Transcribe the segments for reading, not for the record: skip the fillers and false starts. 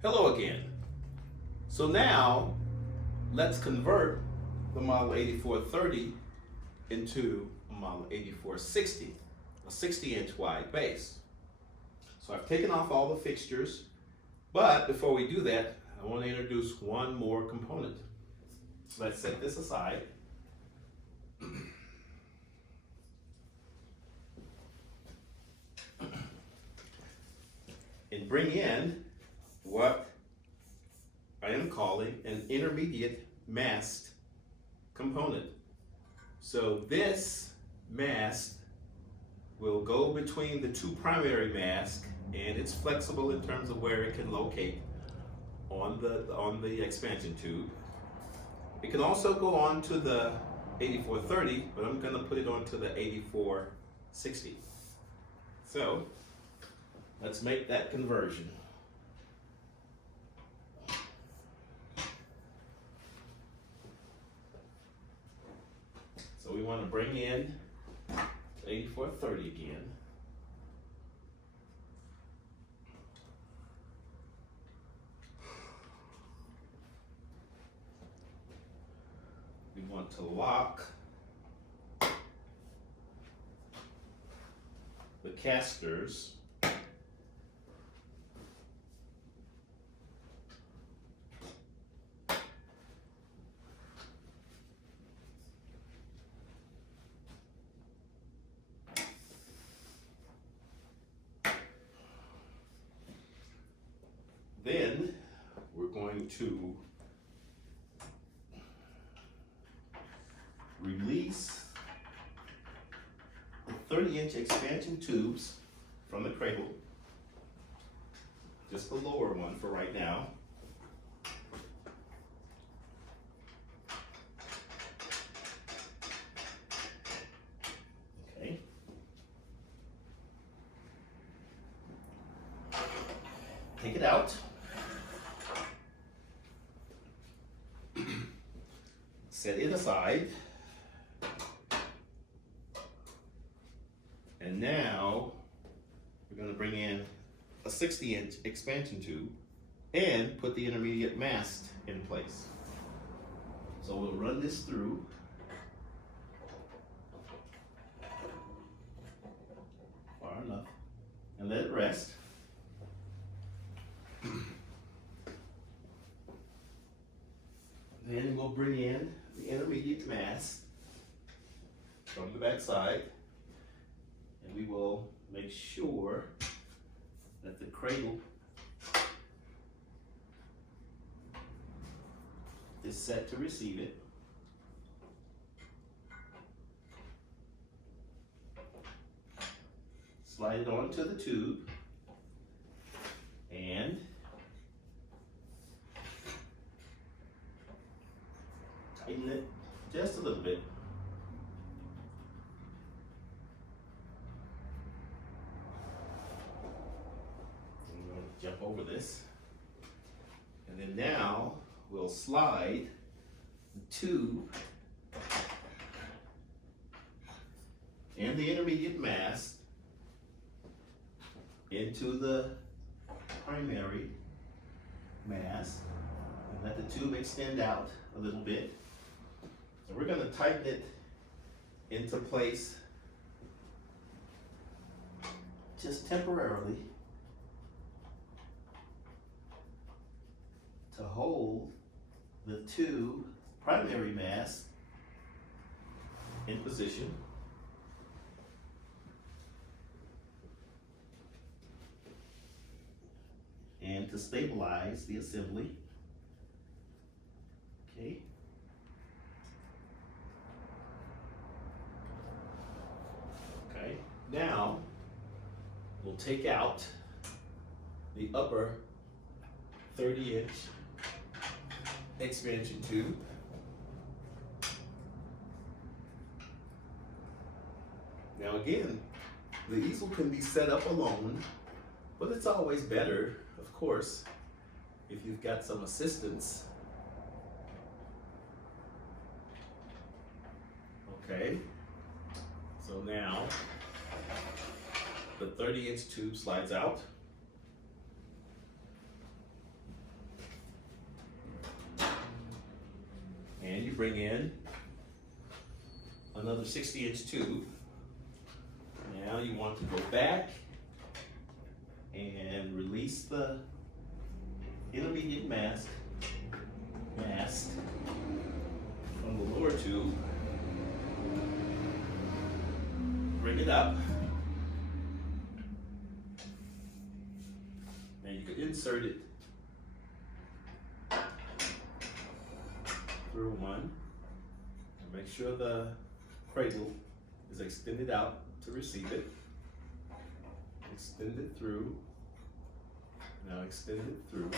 Hello again. So now let's convert the Model 8430 into a Model 8460, a 60-inch wide base. So I've taken off all the fixtures, but before we do that, I want to introduce one more component. Let's set this aside. And bring in what I am calling an intermediate mast component. So this mast will go between the two primary masts, and it's flexible in terms of where it can locate on the expansion tube. It can also go on to the 8430, but I'm going to put it onto the 8460. So let's make that conversion. So we want to bring in 8430 again. We want to lock the casters Then we're going to release the 30-inch expansion tubes from the cradle, just the lower one for right now. Okay. Take it out. Set it aside. And now we're going to bring in a 60-inch expansion tube and put the intermediate mast in place. So we'll run this through. Far enough. And let it rest. Then we'll bring in the intermediate mast from the back side, and we will make sure that the cradle is set to receive it. Slide it onto the tube and tighten it just a little bit. I'm going to jump over this. And then now we'll slide the tube and the intermediate mast into the primary mast and let the tube extend out a little bit. So we're going to tighten it into place just temporarily to hold the two primary masts in position. And to stabilize the assembly. Okay. Okay, now we'll take out the upper 30-inch expansion tube. Now again, the easel can be set up alone, but it's always better, of course, if you've got some assistance. Okay. So now the 30-inch tube slides out. bring in another 60-inch tube. Now you want to go back and release the intermediate mast from the lower tube. Bring it up. And you can insert it through one. And make sure the cradle is extended out to receive it. Extend it through. Now extend it through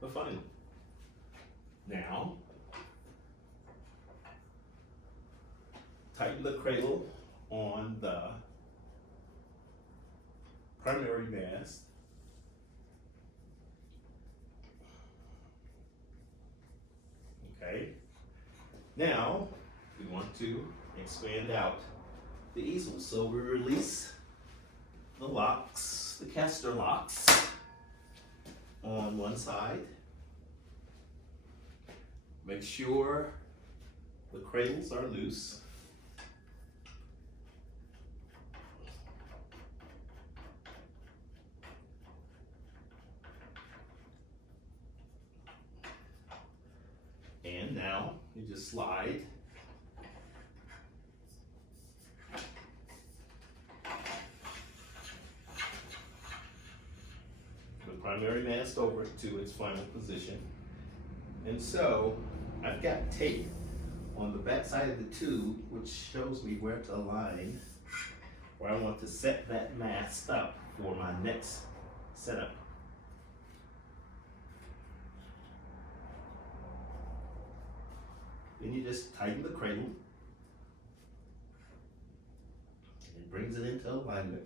the funnel. Now, tighten the cradle on the primary mast. Okay. Now, we want to expand out the easel. So we release the locks, the caster locks on one side. Make sure the cradles are loose. And now you just slide the primary mast over to its final position. And so I've got tape on the back side of the tube which shows me where to align, where I want to set that mast up for my next setup. Then you just tighten the cradle. It brings it into alignment.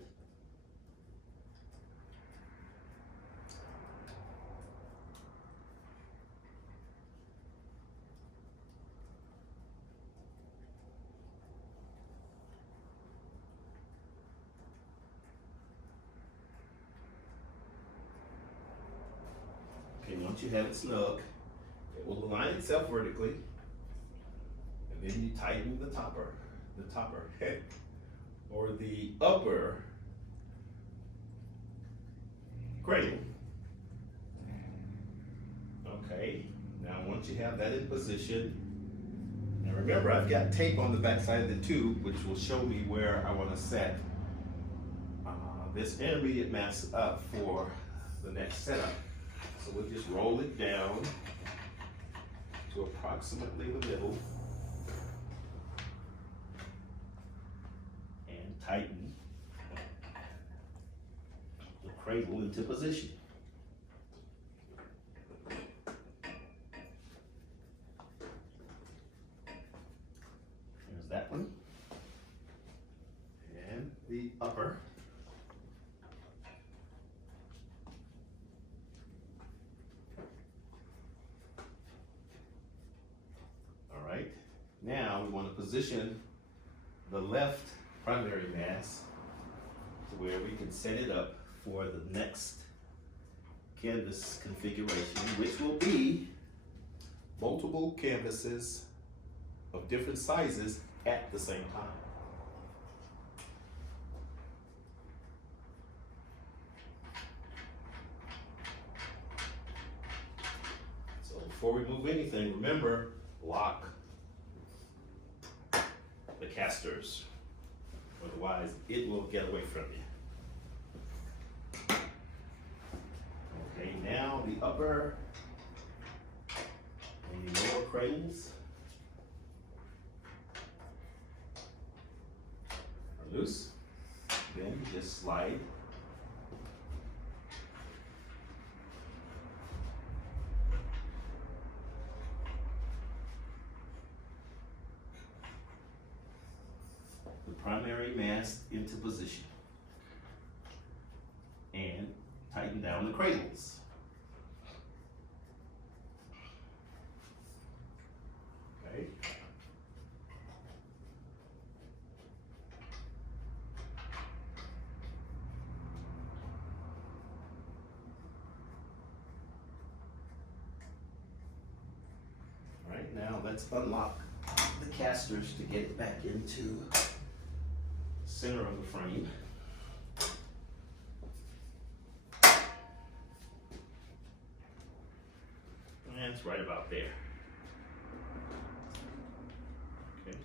Okay, once you have it snug, it will align itself vertically. And then you tighten the topper head, or the upper cradle. Okay, now once you have that in position, now remember I've got tape on the back side of the tube which will show me where I want to set this intermediate mast up for the next setup. So we'll just roll it down to approximately the middle and tighten the cradle into position. There's that one. And the upper. Now we want to position the left primary mast to where we can set it up for the next canvas configuration, which will be multiple canvases of different sizes at the same time. So before we move anything, remember, lock the casters, otherwise it will get away from you. Okay, now the upper and the lower cradles are loose. Then you just slide the primary mast into position and tighten down the cradles. Okay. All right, now let let's unlock the casters to get it back into the center of the frame. And it's right about there. Okay.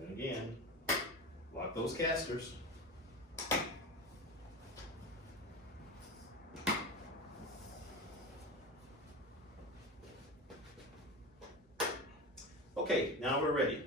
And again, lock those casters. Okay, now we're ready.